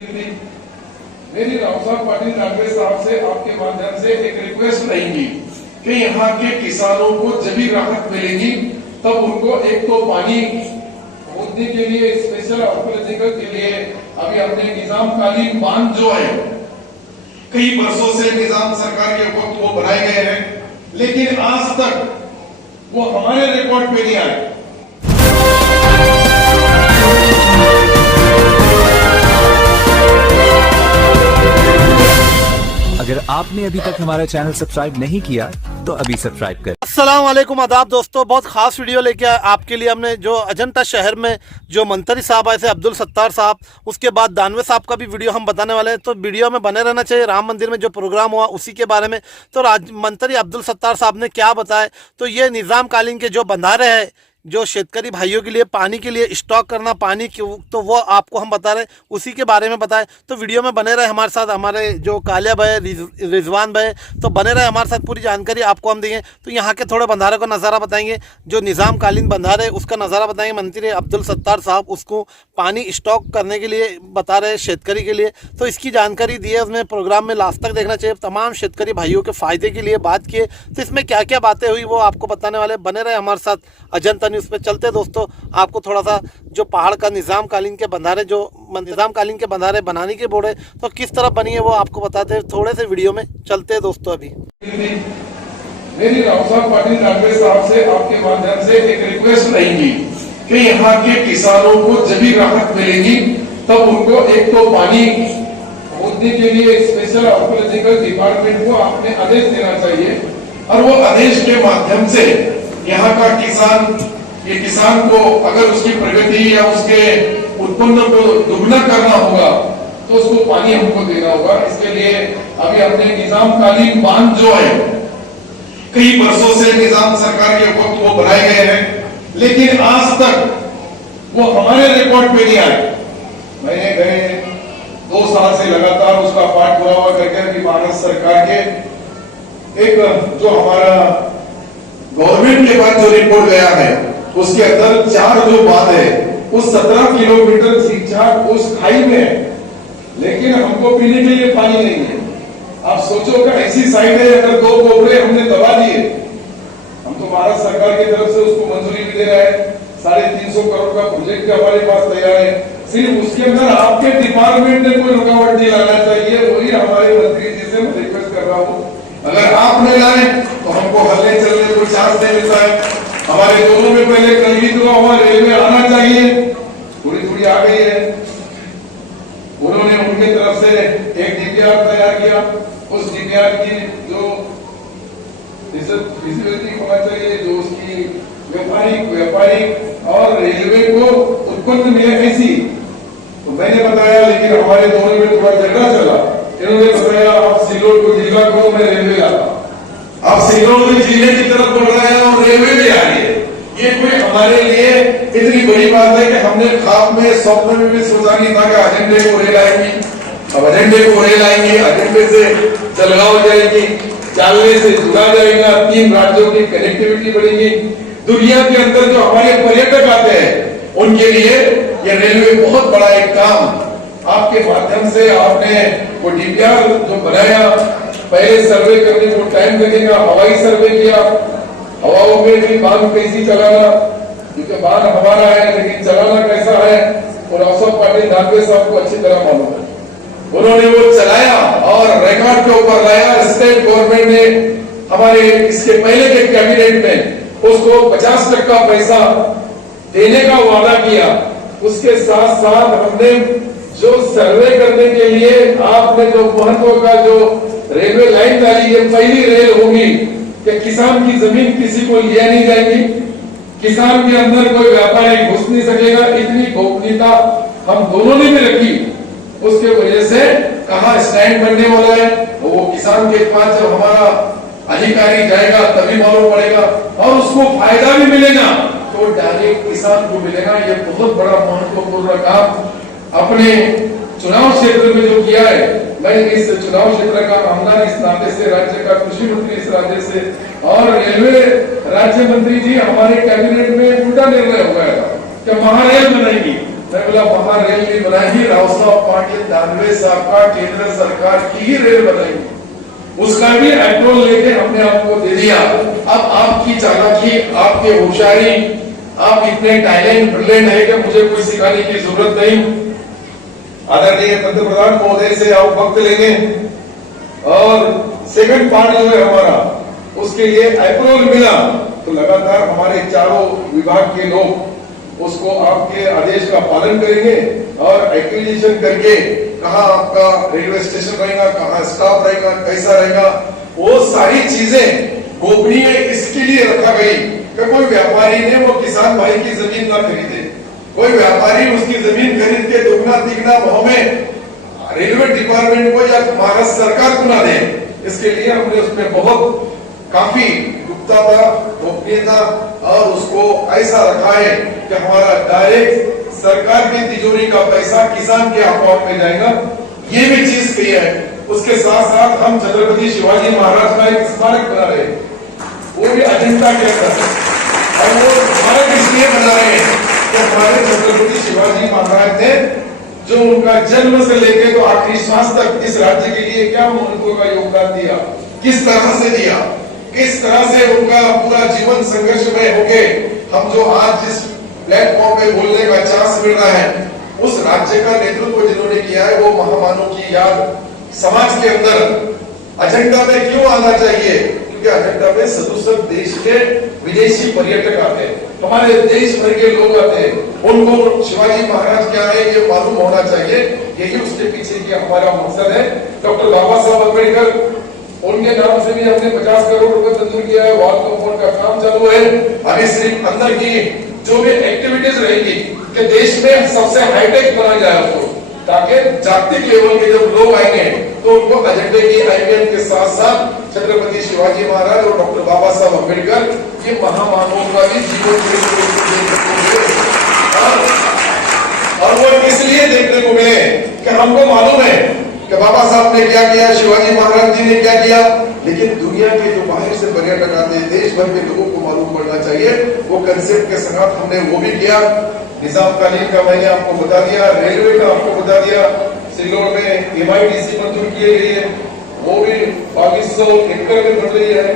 मेरी राव साहब पाटिल नागवे साहब से आपके माध्यम से एक रिक्वेस्ट रहेगी कि यहाँ के किसानों को जब भी राहत मिलेगी तब उनको एक तो पानी खोदने के लिए स्पेशल आर्कियोलॉजिकल के लिए अभी हमने निजामकालीन बांध जो है कई वर्षों से निजाम सरकार के वक्त वो बनाए गए हैं, लेकिन आज तक वो हमारे रिकॉर्ड पे नहीं आए। अगर आपने अभी तक हमारा चैनल सब्सक्राइब नहीं किया तो अभी सब्सक्राइब करें। अस्सलाम वालेकुम, आदाब दोस्तों। बहुत खास वीडियो लेके आपके लिए हमने जो अजंता शहर में जो मंत्री साहब आए थे अब्दुल सत्तार साहब, उसके बाद दानवे साहब का भी वीडियो हम बताने वाले हैं, तो वीडियो में बने रहना चाहिए। राम मंदिर में जो प्रोग्राम हुआ उसी के बारे में तो मंत्री अब्दुल सत्तार साहब ने क्या बताया, तो ये निज़ामकालीन के जो बंधारे हैं जो शेतकरी भाइयों के लिए पानी के लिए स्टॉक करना पानी की, तो वो आपको हम बता रहे हैं, उसी के बारे में बताएं। तो वीडियो में बने रहे हमारे साथ, हमारे जो कालिया भाई रिजवान भाई, तो बने रहे हमारे साथ, पूरी जानकारी आपको हम देंगे। तो यहाँ के थोड़े बंधारे का नज़ारा बताएंगे, जो निज़ामकालीन बंधारे उसका नज़ारा बताएंगे। मंत्री अब्दुल सत्तार साहब उसको पानी स्टॉक करने के लिए बता रहे शेतकरी के लिए, तो इसकी जानकारी दी है उसमें। प्रोग्राम में लास्ट तक देखना चाहिए, तमाम शेतकरी भाइयों के फ़ायदे के लिए बात किए, तो इसमें क्या क्या बातें हुई वो आपको बताने वाले। बने रहे हमारे साथ अजंता न्यूज़ पे। चलते दोस्तों, आपको थोड़ा सा जो पहाड़ का निज़ामकालीन के बंधारे जो निज़ामकालीन के बंधारे बनाने के बोर्ड है तो किस तरह बनी है वो आपको बताते हैं थोड़े से वीडियो में। चलते हैं दोस्तों। अभी मेरी राव साहब पाटिल नागवे साहब से आपके माध्यम से एक रिक्वेस्ट रहेगी कि यहाँ के किसानों को जब भी राहत मिलेगी तब उनको एक तो पानी खोदने के लिए स्पेशल आर्कियोलॉजिकल डिपार्टमेंट को आपने आदेश देना चाहिए, और वो आदेश के माध्यम से यहाँ का किसान को अगर उसकी प्रगति या उसके उत्पन्न को दुगना करना होगा तो उसको पानी हमको देना होगा। इसके लिए अभी हमने निजामकालीन बांध जो है कई वर्षों से निजाम सरकार के वक्त वो बनाए गए हैं, लेकिन आज तक वो हमारे रिकॉर्ड पे नहीं आए। मैंने गए 2 साल से लगातार उसका पाठ पूरा हुआ करके अभी भारत सरकार के एक जो हमारा गवर्नमेंट के पास जो रिपोर्ट गया है उसके अंदर 4 जो बांध है उस 17 किलोमीटर शिक्षा उस खाई में है, लेकिन हमको पीने के लिए पानी नहीं है। आप सोचो कि ऐसी साइड है, अगर 2 कोबरे हमने दबा दिए, हम तो भारत सरकार की तरफ से उसको मंजूरी भी दे रहे हैं, 350 करोड़ का प्रोजेक्ट हमारे पास तैयार है, सिर्फ उसके अंदर आपके डिपार्टमेंट ने कोई रुकावट नहीं लाना चाहिए। वही हमारे मंत्री जी से मैं रिक्वेस्ट कर रहा हूँ, अगर आप नहीं लाए तो हमको हल्ले चलने को चांस नहीं मिलता है। हमारे दोनों में पहले कल हुआ हुआ रेलवे आना चाहिए, थोड़ी आ गई है। उन्होंने उनकी तरफ से एक डीपीआर तैयार किया, उस डीपीआर की जो फिजिबिलिटी होना चाहिए, जो उसकी व्यापारिक और रेलवे को उत्पन्न मिले ऐसी, तो मैंने बताया, लेकिन हमारे दोनों में थोड़ा झगड़ा चला। इन्होंने बताया आप सिल्लोड को जिला करो, मैं रेलवे लाता। अब सिल्लोड में जिले की तरफ बढ़ रहा है और रेलवे भी आ रही है। ये कोई हमारे लिए इतनी बड़ी बात है कि हमने ख्वाब में स्वप्न में भी सोचा नहीं था कि एजेंडे को रेल आएंगी। अब एजेंडे को रेल आएंगी, एजेंडे से जलगांव जाएगी, जालने से जुड़ा जाएगा, 3 राज्यों की कनेक्टिविटी बढ़ेगी। दुनिया के अंदर जो हमारे पर्यटक आते हैं उनके लिए ये रेलवे बहुत बड़ा एक काम आपके माध्यम से आपने वो डीपीआर जो बनाया, पहले सर्वे करने को टाइम लगेगा, हवाई सर्वे किया, हवाओं में भी बांध कैसी चलाना, क्योंकि बांध हमारा है लेकिन चलाना कैसा है और राव साहब पाटिल नागवे साहब को अच्छी तरह मालूम है। उन्होंने वो चलाया और रिकॉर्ड के ऊपर लाया। स्टेट गवर्नमेंट ने हमारे इसके पहले के कैबिनेट में उसको 50% पैसा देने का वादा किया। उसके साथ साथ हमने जो सर्वे करने के लिए आपने जो महत्व का जो रेलवे लाइन डाली, ये पहली रेल होगी कि किसान की जमीन किसी को लिया नहीं जाएगी, किसान के अंदर कोई व्यापारी घुस नहीं सकेगा। इतनी गोपनीयता हम दोनों ने भी रखी, उसके वजह से कहाँ स्टैंड बनने वाला है वो किसान के पास जब हमारा अधिकारी जाएगा तभी मालूम पड़ेगा, और उसको फायदा भी मिलेगा तो डायरेक्ट किसान को मिलेगा। ये बहुत बड़ा महत्वपूर्ण काम अपने चुनाव क्षेत्र में जो किया है। मैं इस चुनाव क्षेत्र का मामला इस नाते से राज्य का कृषि मंत्री इस राज्य से और रेलवे राज्य मंत्री जी हमारे कैबिनेट में उल्टा निर्णय हो गया था कि महारेल बनाएंगी। मैं बोला वहां रेल नहीं बनाएंगे, राव साहब पाटिल दानवे साहब का केंद्र सरकार की ही रेल बनाएंगे। उसका भी अप्रूवल लेके हमने आपको दे दिया। अब आपकी चालाकी, आपकी होशियारी, आप इतने टैलेंट ब्रिलियंट है कि मुझे कोई सिखाने की जरूरत नहीं। आदरणीय पंतप्रधान महोदय से आप वक्त लेंगे और सेकंड पार्ट जो है हमारा, उसके लिए अप्रूवल मिला तो लगातार हमारे चारों विभाग के लोग उसको आपके आदेश का पालन करेंगे और एक्विजिशन करके कहाँ आपका रेलवे स्टेशन रहेगा, कहाँ स्टाफ रहेगा, कैसा रहेगा, वो सारी चीजें गोपनीय इसके लिए रखा गई कि कोई व्यापारी ने वो किसान भाई की जमीन ना खरीदे, कोई व्यापारी उसकी जमीन खरीद के दुगना तिगना भाव में रेलवे डिपार्टमेंट को या महाराष्ट्र सरकार को ना दे। इसके लिए हमने उसमें बहुत काफी गुप्तता, गोपनीयता और उसको ऐसा रखा है कि हमारा डायरेक्ट सरकार की तिजोरी का पैसा किसान के अकाउंट में जाएगा। ये भी चीज कही है। उसके साथ साथ हम छत्रपति शिवाजी महाराज का एक स्मारक बना रहे हैं, वो भी अजंता के अंदर, और वो स्मारक इसलिए बना रहे हैं कि हमारे छत्रपति शिवाजी महाराज ने जो उनका जन्म से लेकर तो आखिरी सांस तक इस राज्य के लिए क्या महत्व का योगदान दिया, किस तरह से दिया, किस तरह से उनका पूरा जीवन संघर्ष में होके हम जो आज जिस प्लेटफॉर्म पे बोलने का चांस मिल रहा है, उस राज्य का नेतृत्व जिन्होंने किया है, वो महामानव की याद समाज के अंदर अजेंडा में क्यों आना चाहिए? क्योंकि अजेंडा में सदुसत देश के विदेशी पर्यटक आते हैं, हमारे देश भर के लोग आते हैं, उनको शिवाजी महाराज क्या है ये मालूम होना चाहिए। यही उसके पीछे की हमारा मकसद है। डॉक्टर बाबा साहब अम्बेडकर, उनके नाम से भी हमने 50 करोड़ रुपए मंजूर किया है, वॉल कंपाउंड का काम चालू है। अभी सिर्फ अंदर की जो भी एक्टिविटीज रहेगी कि देश में सबसे हाईटेक बनाया जाए उसको, ताकि जागतिक लेवल के जब लोग आएंगे तो उनको एजेंडे की अहमियत के साथ साथ छत्रपति शिवाजी महाराज और डॉक्टर बाबा साहब अम्बेडकर ये महामानवों का भी जीवन और वो इसलिए देखने को मिले कि हमको मालूम है कि बाबा साहब ने क्या किया, शिवाजी महाराज जी ने क्या किया, लेकिन दुनिया के जो बाहर से पर्यटक आते हैं, देश भर के लोगों को मालूम पड़ना चाहिए। वो कंसेप्ट के साथ हमने वो भी किया। निजामकालीन का मैंने आपको बता दिया, रेलवे का आपको बता दिया, सिल्लोड में MIDC मंजूर की गई है, वो भी 2200 एकड़ में बन रही है।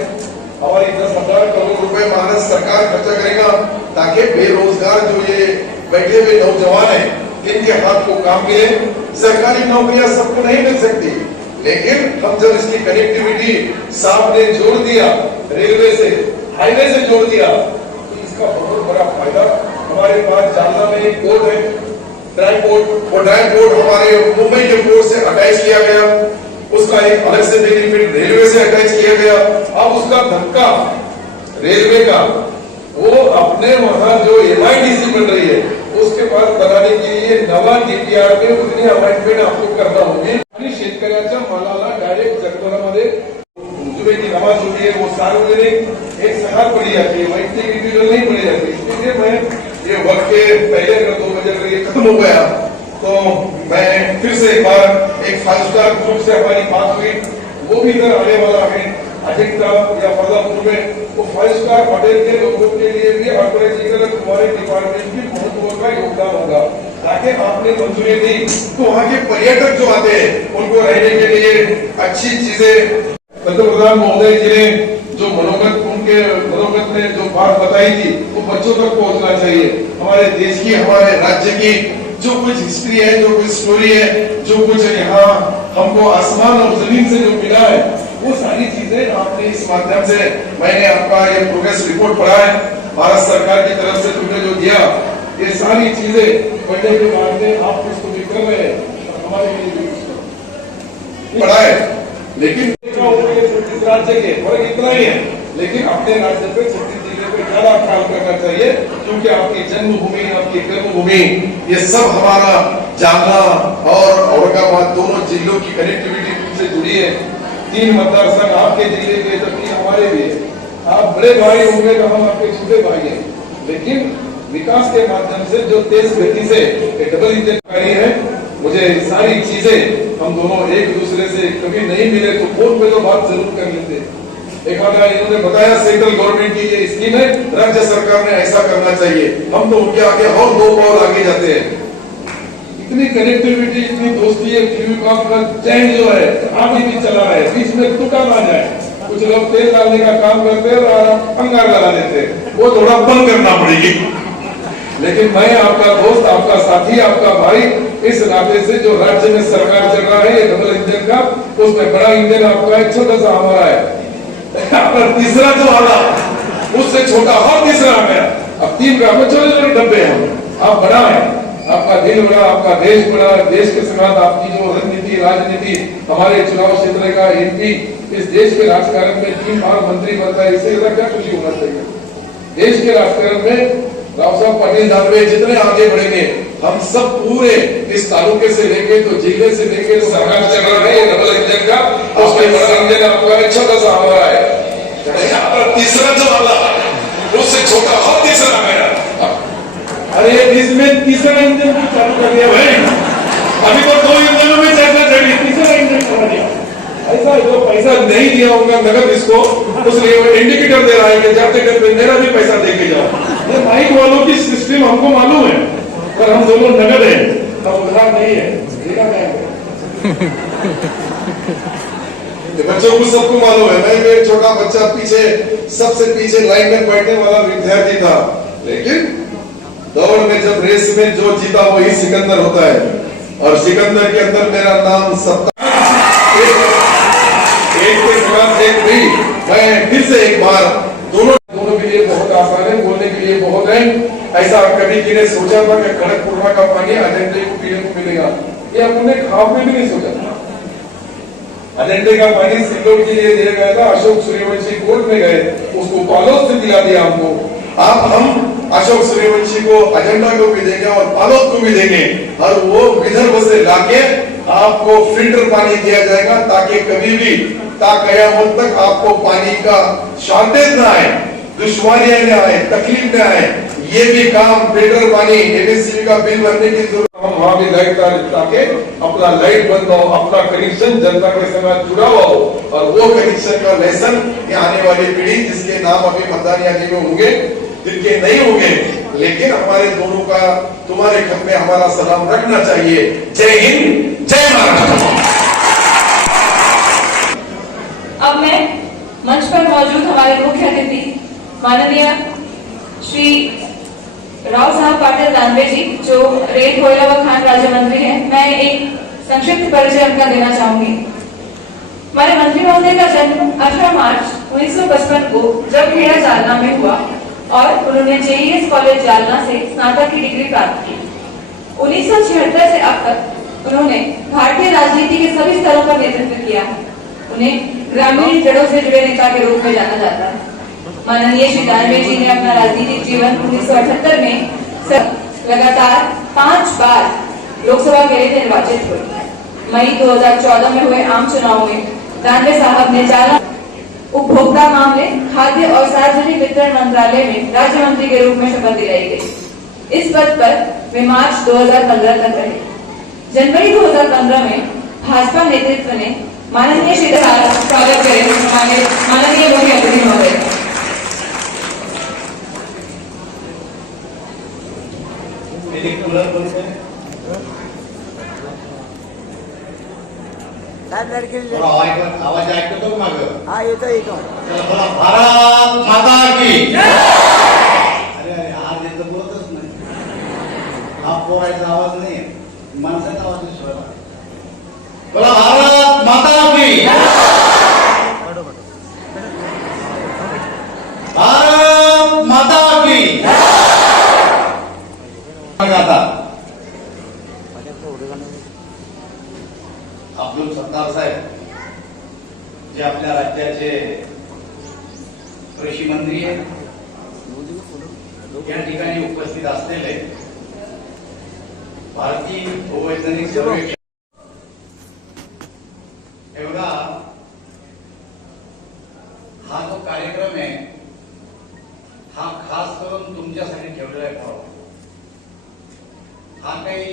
हमारी 10,000 करोड़ रुपए महाराष्ट्र सरकार खर्चा करेगा ताकि बेरोजगार जो ये बैठे हुए नौजवान है इनके हाथ को काम मिले। सरकारी नौकरियां सबको नहीं मिल सकती, लेकिन हम जब इसकी कनेक्टिविटी साहब ने जोड़ दिया, रेलवे से हाईवे से जोड़ दिया, तो इसका बहुत बड़ा फायदा। हमारे पास जालना में एक पोर्ट है, ड्राई पोर्ट, वो ड्राई पोर्ट हमारे मुंबई के पोर्ट से अटैच किया गया, उसका एक अलग से बेनिफिट रेलवे से अटैच किया गया। अब उसका धक्का रेलवे का वो अपने वहां जो MIDC बन रही है उसके पास बनाने के लिए नवा DPR में उतनी अमेंडमेंट आपको करना होगी आणि शेतकऱ्याच्या मालाला डायरेक्ट जगभरामध्ये जुबे की नमाज होती है, वो सार्वजनिक एक सहार पड़ी जाती है, वैसे इंडिविजुअल नहीं पड़ी जाती। इसलिए मैं ये वक्त के पहले अगर 2 बजे अगर ये खत्म हो गया तो मैं फिर से एक बार एक 5 स्टार ग्रुप से हमारी बात हुई, वो भी इधर आने वाला है अजंता या फर्दापुर में, वो 5 स्टार होटल के लोगों के लिए भी ऑर्गेनाइजेशन तुम्हारे डिपार्टमेंट की महत्व का योगदान होगा, ताकि आपने मंजूरी दी तो वहाँ के पर्यटक जो आते हैं उनको रहने के लिए अच्छी चीजें। पंतप्रधान महोदय जी ने जो मनोगत, उनके मनोगत में जो बात बताई थी वो बच्चों तक पहुंचना चाहिए। हमारे देश की, हमारे राज्य की जो कुछ हिस्ट्री है, जो कुछ स्टोरी है, जो कुछ यहाँ हमको आसमान और जमीन से जो मिला है, वो सारी चीजें आपने इस माध्यम से, मैंने आपका ये प्रोग्रेस रिपोर्ट पढ़ा है भारत सरकार की तरफ से तुमने जो दिया, ये सारी चीजें पढ़ने के बाद में आप इसको भी कर रहे हैं, हमारे लिए पढ़ा है। लेकिन छत्तीस राज्य के फर्क इतना ही है, लेकिन अपने राज्य पे 36 जिले पे ज्यादा काम करना चाहिए, क्योंकि आपकी जन्मभूमि, आपकी कर्मभूमि, ये सब हमारा जालना और औरंगाबाद दोनों जिलों की कनेक्टिविटी से जुड़ी है। 3 मतदार संघ आपके जिले के, जबकि हमारे भी है। आप बड़े भाई होंगे तो हम आपके छोटे भाई हैं, लेकिन विकास के माध्यम से जो तेज गति से डबल इंजन गाड़ी है, मुझे सारी चीजें हम दोनों एक दूसरे से कभी नहीं मिले तो फोन पे तो बात जरूर कर लेते। एक आधा इन्होंने बताया सेंट्रल गवर्नमेंट की ये स्कीम है, राज्य सरकार ने ऐसा करना चाहिए, हम तो उनके आगे और 2 पावर आगे जाते हैं। इतनी कनेक्टिविटी, इतनी दोस्ती है, टेलीकॉम का चैन जो है आगे भी चला है, बीच में टूटा ना जाए। कुछ लोग तेल डालने का काम करते हैं और अंगार लगा देते हैं, वो थोड़ा बंद करना पड़ेगी। लेकिन मैं आपका दोस्त, आपका साथी, आपका भाई, इस नाते से जो राज्य में सरकार चल रहा है ये डबल इंजन का, उसमें बड़ा इंजन आपका है, छोटा सा हमारा है। तीसरा जो आला उससे छोटा और तीसरा आ गया, अब 3 का छोटे छोटे डब्बे हैं। आप बड़ा है, आपका दिल बड़ा, आपका देश बड़ा, देश के साथ आपकी जो रणनीति, राजनीति, हमारे चुनाव क्षेत्र का एमपी इस देश के राजकारण में 3 बार मंत्री बनता है, इससे ज्यादा क्या खुशी होना चाहिए। देश के राजकारण में राव साहब पाटिल दानवे जितने आगे बढ़ेंगे, हम सब पूरे इस तालुके से लेके तो जिले से लेके तो सरकार चल रहा है ये डबल इंजन का, उसके बड़ा इंजन आपका छोटा सा हमारा है। तीसरा जो वाला उससे छोटा और तीसरा गया। अरे इसमें तीसरा इंजन भी चालू कर दिया भाई, अभी तो 2 इंजनों में चर्चा चढ़ी, तीसरा इंजन करा दिया। ऐसा जो पैसा नहीं दिया होगा नगद इसको, उसलिए वो इंडिकेटर दे रहा है कि जाते करते मेरा भी पैसा दे के जाओ। ये माइक वालों की सिस्टम हमको मालूम है, पर हम दोनों नगद है, हम उधार नहीं है। बच्चों को सबको मालूम है, मैं एक छोटा बच्चा पीछे सबसे पीछे लाइन में बैठने वाला विद्यार्थी था, लेकिन दौड़ में जब रेस में जो जीता वही सिकंदर होता है, और सिकंदर के अंदर मेरा नाम सत्ता एक के खिलाफ एक भी। मैं फिर से एक बार दोनों के लिए बहुत आसान है, बोलने के लिए बहुत है। ऐसा कभी किसी ने सोचा था कि खड़गपुर का पानी अजेंडे को पीने को मिलेगा, ये हमने ख्वाब में भी नहीं सोचा था। अजेंडे का पानी सिल्लोड के लिए दिया गया था, अशोक सूर्यवंशी कोर्ट में गए, उसको पालोद से दिला दिया हमको। अब हम अशोक सूर्यवंशी को एजेंडा को भी देंगे और पालोद को भी देंगे, और वो विदर्भ से लाके आपको फिल्टर पानी दिया जाएगा, ताकि कभी भी कयामत तक आपको पानी का शॉर्टेज ना आए, दुश्वारियां न आए, तकलीफ न आए। ये भी काम फिल्टर पानी एमएससीबी का बिल भरने की जरूरत, हम वहां भी लाइट ताकि अपना लाइट बंद हो, अपना कनेक्शन जनता के साथ जुड़ा हुआ हो, और वो कनेक्शन का लेसन आने वाली पीढ़ी, जिसके नाम अभी मतदान यादी में होंगे, जिनके नहीं होंगे, लेकिन हमारे दोनों का तुम्हारे घर में हमारा सलाम रखना चाहिए। जय हिंद, जय महाराष्ट्र। अब मैं मंच पर मौजूद हमारे मुख्य अतिथि माननीय श्री राव साहब पाटिल दानवे जी, जो रेल, कोयला व खान राज्य मंत्री हैं, मैं एक संक्षिप्त परिचय उनका देना चाहूंगी। हमारे मंत्री महोदय का जन्म 18 मार्च 1955 को जब खेड़ा जालना में हुआ, और उन्होंने जेईएस कॉलेज जालना से स्नातक की डिग्री प्राप्त की। 1976 से अब तक उन्होंने भारतीय राजनीति के सभी स्तरों पर नेतृत्व किया है। उन्हें ग्रामीण जड़ों से जुड़े नेता के रूप में जाना जाता है। माननीय श्री दानवे जी ने अपना राजनीतिक जीवन 1978 में लगातार 5 बार लोकसभा के लिए निर्वाचित हुए। मई 2014 में हुए आम चुनाव में दानवे साहब ने जालना उपभोक्ता मामले, खाद्य और सार्वजनिक वितरण मंत्रालय में राज्य मंत्री के रूप में शपथ दिलाई गई। इस पद पर वे मार्च 2015 तक रहे। जनवरी 2015 में भाजपा नेतृत्व ने माननीय श्री स्वागत करें माननीय मुख्य अतिथि महोदय। आवाज ऐकतो तो माग? हा येतो भारत माता की अरे अरे आज येतो बोलतच नाही, हा पोरायचा आवाज नाही, माणसाचा आवाज दिसतोय। बोला भारत माता की, भारत माता की। अब्दुल सत्तार साहेब जे आपल्या राज्याचे कृषी मंत्री आहेत, या ठिकाणी उपस्थित असलेले भारतीय भूवैज्ञानिक सर्वेक्षण, एवढा हा जो कार्यक्रम आहे हा खास करून तुमच्यासाठी ठेवलेला आहे। हा काही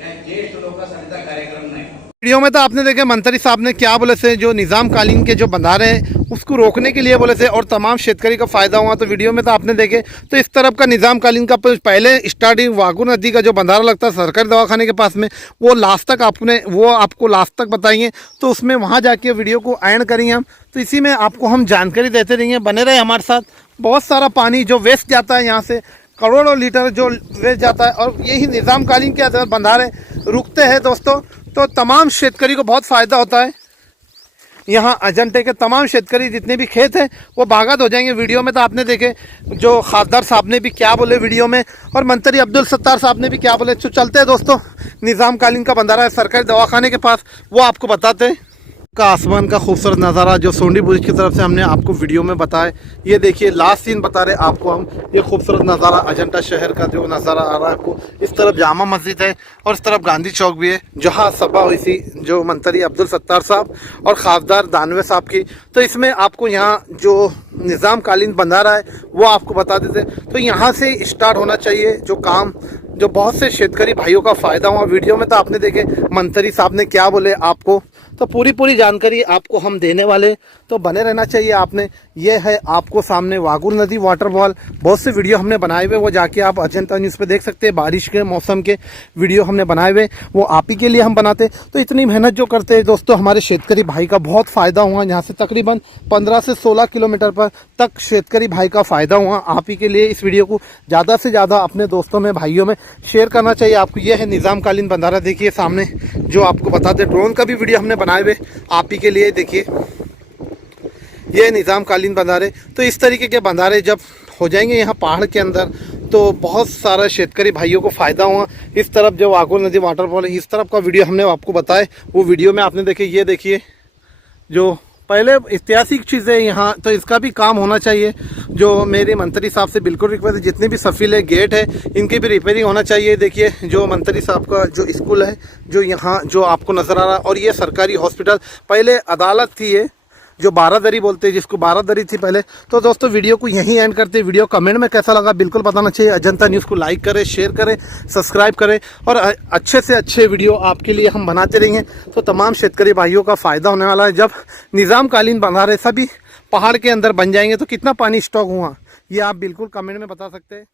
या ज्येष्ठ लोकांसाठीचा कार्यक्रम नाही। वीडियो में तो आपने देखे मंत्री साहब ने क्या बोले थे, जो निज़ाम कालीन के जो बंधारे हैं उसको रोकने के लिए बोले थे और तमाम शेतकरी को फ़ायदा हुआ। तो वीडियो में तो आपने देखे तो इस तरफ का निज़ाम कालीन का पहले स्टार्टिंग वागू नदी का जो बंधारा लगता है सरकारी दवाखाने के पास में, वो लास्ट तक आपको लास्ट तक बताएंगे। तो उसमें वहाँ जाके वीडियो को एंड करेंगे हम। तो इसी में आपको हम जानकारी देते रहेंगे, बने रहे हमारे साथ। बहुत सारा पानी जो वेस्ट जाता है यहाँ से, करोड़ों लीटर जो वेस्ट जाता है, और यही निज़ाम कालीन के अंदर बंधारे रुकते हैं दोस्तों। तो तमाम शेतकरी को बहुत फ़ायदा होता है। यहाँ अजंटे के तमाम शेतकरी जितने भी खेत हैं वो बागात हो जाएंगे। वीडियो में तो आपने देखे जो खासदार साहब ने भी क्या बोले वीडियो में, और मंत्री अब्दुल सत्तार साहब ने भी क्या बोले। तो चलते हैं दोस्तों, निज़ाम कालीन का बंधारा है सरकारी दवाखाने के पास, वो आपको बताते हैं। का आसमान का खूबसूरत नज़ारा जो सोंडी ब्रिज की तरफ से हमने आपको वीडियो में बताया। ये देखिए लास्ट सीन बता रहे आपको हम, ये खूबसूरत नज़ारा अजंता शहर का जो नज़ारा आ रहा है आपको। इस तरफ जामा मस्जिद है और इस तरफ गांधी चौक भी है, जहाँ सभा हुई थी जो मंत्री अब्दुल सत्तार साहब और खासदार दानवे साहब की। तो इसमें आपको यहाँ जो निज़ाम कालीन बंधारा है वो आपको बता देते। तो यहाँ से स्टार्ट होना चाहिए जो काम, जो बहुत से शेतकरी भाइयों का फ़ायदा हुआ। वीडियो में तो आपने देखे मंत्री साहब ने क्या बोले आपको, तो पूरी जानकारी आपको हम देने वाले। तो बने रहना चाहिए आपने। ये है आपको सामने वागुर नदी वाटरफॉल। बहुत से वीडियो हमने बनाए हुए, वो जाके आप अजंता न्यूज़ पे देख सकते हैं। बारिश के मौसम के वीडियो हमने बनाए हुए, वो आप ही के लिए हम बनाते। तो इतनी मेहनत जो करते हैं दोस्तों, हमारे शेतकरी भाई का बहुत फ़ायदा हुआ। यहाँ से तकरीबन 15 से 16 किलोमीटर पर तक शेतकरी भाई का फ़ायदा हुआ। आप ही के लिए इस वीडियो को ज़्यादा से ज़्यादा अपने दोस्तों में, भाइयों में शेयर करना चाहिए आपको। ये है निज़ाम कालीन बंधारा, देखिए सामने जो आपको बताते। ड्रोन का भी वीडियो हमने बनाए हुए आप ही के लिए, देखिए ये निज़ाम कालीन बंधारे। तो इस तरीके के बंधारे जब हो जाएंगे यहाँ पहाड़ के अंदर, तो बहुत सारा शेतकरी भाइयों को फ़ायदा हुआ। इस तरफ जो वागुर नदी वाटरफॉल है, इस तरफ का वीडियो हमने आपको बताया, वो वीडियो में आपने देखे। ये देखिए जो पहले ऐतिहासिक चीज़ें यहाँ, तो इसका भी काम होना चाहिए। जो मेरे मंत्री साहब से बिल्कुल रिक्वेस्ट है, जितने भी सफीले गेट है इनकी भी रिपेयरिंग होना चाहिए। देखिए जो मंत्री साहब का जो स्कूल है जो यहाँ जो आपको नज़र आ रहा है, और ये सरकारी हॉस्पिटल, पहले अदालत थी ये जो बारादरी बोलते हैं, जिसको बारादरी थी पहले। तो दोस्तों वीडियो को यहीं एंड करते हैं। वीडियो कमेंट में कैसा लगा बिल्कुल बताना चाहिए। अजंता न्यूज़ को लाइक करें, शेयर करें, सब्सक्राइब करें, और अच्छे से अच्छे वीडियो आपके लिए हम बनाते रहेंगे। तो तमाम शेतकरी भाइयों का फ़ायदा होने वाला है। जब निज़ाम कालीन बंधारे सभी पहाड़ के अंदर बन जाएंगे तो कितना पानी स्टॉक हुआ, ये आप बिल्कुल कमेंट में बता सकते हैं।